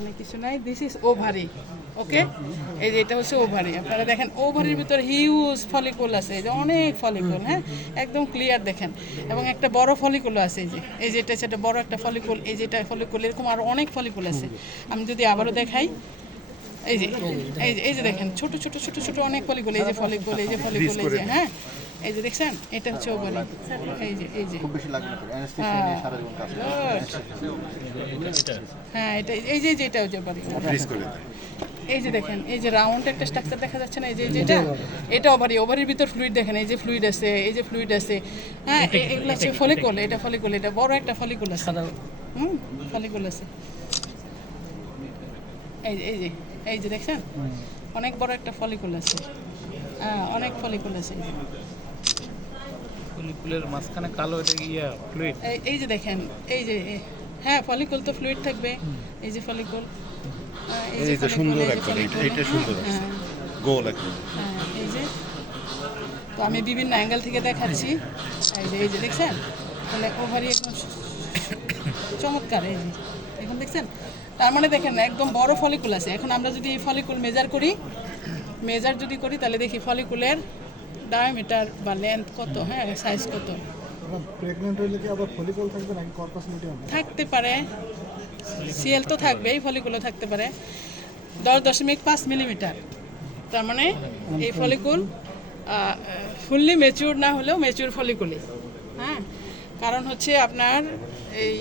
ধরনের কিছু নাই। This is ovary. ওকে, এই যে এটা হচ্ছে ওভারি। আপনারা দেখেন ওভারির ভিতরে হিউজ ফলিকুল আছে, এই যে অনেক ফলিকুল, হ্যাঁ একদম ক্লিয়ার দেখেন। এবং একটা বড় ফলিকুল আছে, এই যে এটা সেটা বড় একটা ফলিকুল, এই যে এটা ফলিকুল, এরকম আরও অনেক ফলিকুল আছে। আমি যদি আবারও দেখাই, এই যে দেখেন ছোট ছোট ছোট ছোট অনেক ফলিকুল, এই যে ফলিকুল, এই যে ফলিকুল, এই যে হ্যাঁ এই যে দেখছেন, এটা হচ্ছে ওভারি। এই যে খুব বেশি লাগবে না, অ্যানেস্থেসিয়া নিয়ে সারা জীবন কাজ করে। হ্যাঁ এটা এই যে এটা হচ্ছে ওভারি। এই যে দেখেন, এই যে রাউন্ড একটা স্ট্রাকচার দেখা যাচ্ছে না, এই যে এটা ওভারি। ওভারির ভিতর ফ্লুইড দেখেন, এই যে ফ্লুইড আছে, এই যে ফ্লুইড আছে, হ্যাঁ এগুলো হচ্ছে ফলিকুল। এটা ফলিকুল, এটা বড় একটা ফলিকুল আছে, ফলিকুল আছে। এই যে দেখছেন, অনেক বড় একটা ফলিকুল আছে, হ্যাঁ অনেক ফলিকুল আছে। ফলিকুলের মাঝখানে কালো, এটা ইয়া ফ্লুইড। এই যে দেখেন, এই যে হ্যাঁ ফলিকুল তো ফ্লুইড থাকবে, এই যে ফলিকুল, এই যে সুন্দর একটা, এটা সুন্দর আছে, গোল একটা। হ্যাঁ এই যে, তো আমি বিভিন্ন অ্যাঙ্গেল থেকে দেখাচ্ছি। এই যে দেখছেন, মানে ওভারি একদম চমৎকার। এই যে এখন দেখছেন, তার মানে দেখেন না একদম বড় ফলিকুল আছে। এখন আমরা যদি এই ফলিকুল মেজার করি তাহলে দেখি ফলিকুলের ডায়ামিটার বা লেন্থ কত, হ্যাঁ সাইজ কত। প্রেগন্যান্ট হইলে কি আবার ফলিকল থাকবে নাকি কর্পাস লুটিয়াম? থাকতে পারে, সিএল তো থাকবেই, ফলিকুলও থাকতে পারে। 10.5 মিলিমিটার, তার মানে এই ফলিকুল ফুললি ম্যাচিউর না হলেও ম্যাচিউর ফলিকুলই, হ্যাঁ। কারণ হচ্ছে আপনার এই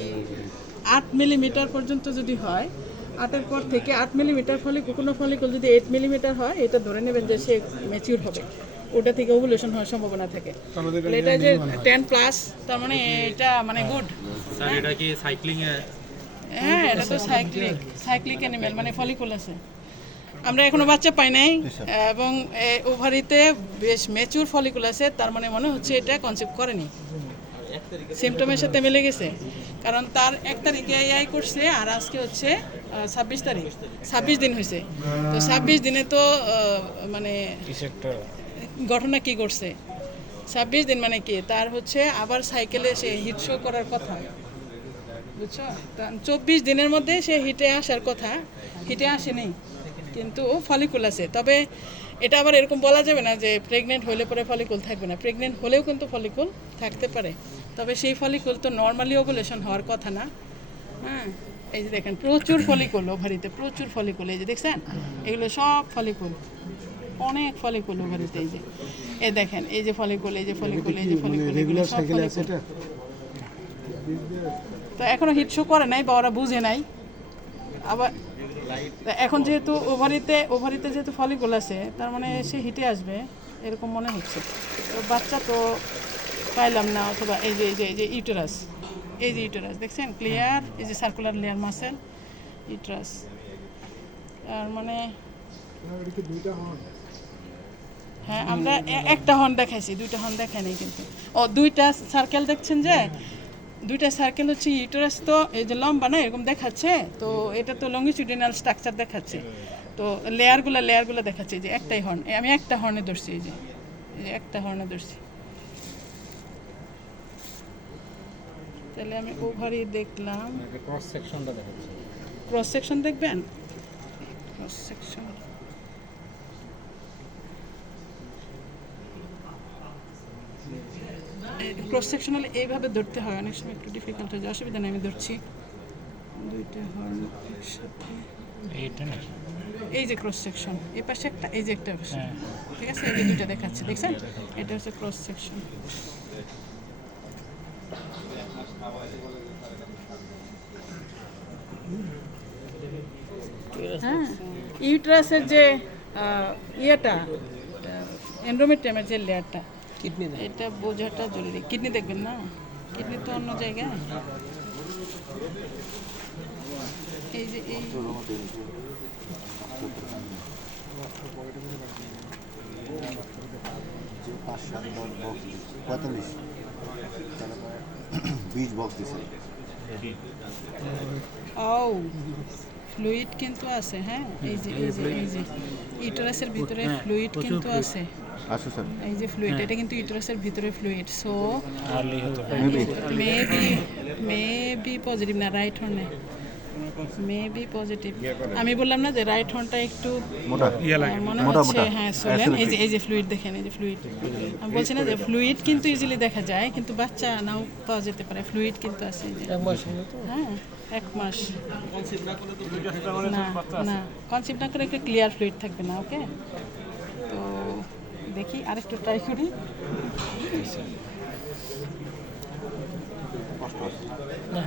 8 মিলিমিটার পর্যন্ত যদি হয়, 8-এর পর থেকে 8 মিলিমিটার ফলিকুল, কোনো ফলিকুল যদি 8 মিলিমিটার হয়, এটা ধরে নেবেন যে সে ম্যাচিউর হবে, ওটা থেকে ওভুলেশন হওয়ার সম্ভাবনা থাকে। এটা যে 10+, তার মানে এটা মানে গুড। স্যার এটা কি সাইক্লিং এ? হ্যাঁ এটা তো সাইক্লিক অ্যানিমেল, মানে ফলিকুল আছে। আমরা এখনো বাচ্চা পাই নাই, এবং ওভারিতে বেশ ম্যাচিউর ফলিকুল আছে, তার মানে মনে হচ্ছে এটা কনসেপ্ট করেনি, সিমটমের সাথে মিলে গেছে। কারণ তার 1 তারিখে এআই করছে, আর আজকে হচ্ছে 26 তারিখ, 26 দিন হয়েছে। তো 26 দিনে তো মানে ঘটনা কি করছে, 26 দিন মানে কি, তার হচ্ছে আবার সাইকেলে সে হিট শো করার কথা, বুঝছো। 24 দিনের মধ্যে সে হিটে আসার কথা, হিটে আসেনি, কিন্তু ফলিকুল আছে। তবে এটা আবার এরকম বলা যাবে না যে প্রেগনেন্ট হলে পরে ফলিকুল থাকবে না, প্রেগনেন্ট হলেও কিন্তু ফলিকুল থাকতে পারে। তবে সেই ফলিকুল তো নর্মালি ওভুলেশন হওয়ার কথা না, হ্যাঁ। এই যে দেখেন প্রচুর ফলিকুল ওভারিতে, প্রচুর ফলিকুল, এই যে দেখছেন এগুলো সব ফলিকুল, অনেক ফলিকুল ওভারিতে। এই দেখেন, এই যে ফলিকুল, এই যে ফলিকুল, এই যে ফলিকুল, রেগুলার সাইকেল আছে এটা। তো এখনো হিট শো করে নাই বা ওরা বুঝে নাই। আবার এখন যেহেতু ওভারিতে যেহেতু ফলিকুল আছে, তার মানে সে হিটে আসবে এরকম মনে হচ্ছে। তো বাচ্চা তো পাইলাম না, অথবা এই যে ইউটেরাস, এই যে ইউটেরাস দেখছেন ক্লিয়ার, এই যে সার্কুলার লেয়ার মাসেল ইউটেরাস, তার মানে হ্যাঁ আমরা একটা হর্ন দেখাইছি, 2টা হর্ন দেখাই নাই কিন্তু। 2টা সার্কেল দেখছেন, যে 2টা সার্কেল হচ্ছে ইউটেরাস, তো এই যে লম্বা না এরকম দেখাচ্ছে, তো এটা তো লঙ্গিটিউডিনাল স্ট্রাকচার দেখাচ্ছে, তো লেয়ারগুলো দেখাচ্ছে। যে একটাই হর্ন, আমি একটা হর্নে ধরছি, এই যে একটা হর্নে ধরছি। তাহলে আমি ওভারি দেখলাম, ক্রস সেকশনটা দেখাচ্ছে। ক্রস সেকশন দেখবেন, ক্রস সেকশন ক্রস সেকশনাল এইভাবে ধরতে হয়, অনেক সময় একটু ডিফিকাল্ট হয়ে যায়, অসুবিধা নেই, আমি ধরছি 2টা হর্ন একসাথে। এইটা না, এই যে ক্রস সেকশন, এই পাশে একটা, এই যে একটা পাশে, ঠিক আছে, এই যে 2টা দেখাচ্ছে, দেখছেন এটা হচ্ছে ক্রস সেকশন। হ্যাঁ ইউটেরাসের যে ইয়েটা, এন্ডোমেট্রিয়ামের যে লেয়ারটা, কিডনি, এটা বোঝাটা জরুরি। কিডনি দেখবেন না, কিডনি তো অন্য জায়গায়। এই যে এই 20 বক্স দিছে। ফ্লুইড কিন্তু আছে, হ্যাঁ এই যে ইউটেরাসের ভিতরে ফ্লুইড কিন্তু আছে, আচ্ছা স্যার, এই যে ফ্লুইড, এটা কিন্তু ইউটেরাসের ভিতরে ফ্লুইড। সো মেবি পজিটিভ না, রাইট হর্নে মেবি পজিটিভ। আমি বললাম না যে রাইট হর্নটা একটু মোটা মনে মোটা হচ্ছে, মোটা। হ্যাঁ সোলেন, এই যে ফ্লুইড দেখেন, এই যে ফ্লুইড। আমি বলছি না যে ফ্লুইড কিন্তু ইজিলি দেখা যায়, কিন্তু বাচ্চা নাও পাওয়া যেতে পারে, ফ্লুইড কিন্তু আছে এই যে। হ্যাঁ 1 মাস না না কনসিভ না করে একটা ক্লিয়ার ফ্লুইড থাকবে না। ওকে, তো দেখি আরেকটু ট্রাই করি।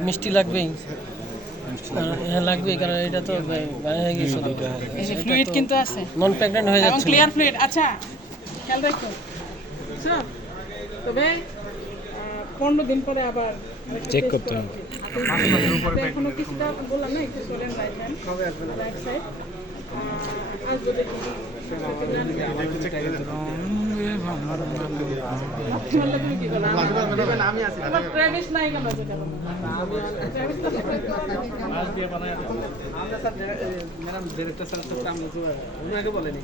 মিষ্টি লাগবেই, হ্যাঁ লাগবেই, কারণ এটা তো গায়ে হয়ে গেছিল, এই যে ফ্লুইড কিন্তু আছে নন প্রেগনেন্ট হয়ে এবং যাচ্ছে। Clear fluid. আচ্ছা খেয়াল রাখো স্যার, তবে 15 দিন পরে আবার চেক করতে হবে। এখনো কিছুটা বললাম না, একটু সোলেন রাইট হ্যান্ড, রাইট সাইড আসবে দেখি। আবার প্রাইভেট নাই কেন যেটা ম্যাডাম ডিরেক্টর স্যার আমরা তো ওনাকে বলেনি।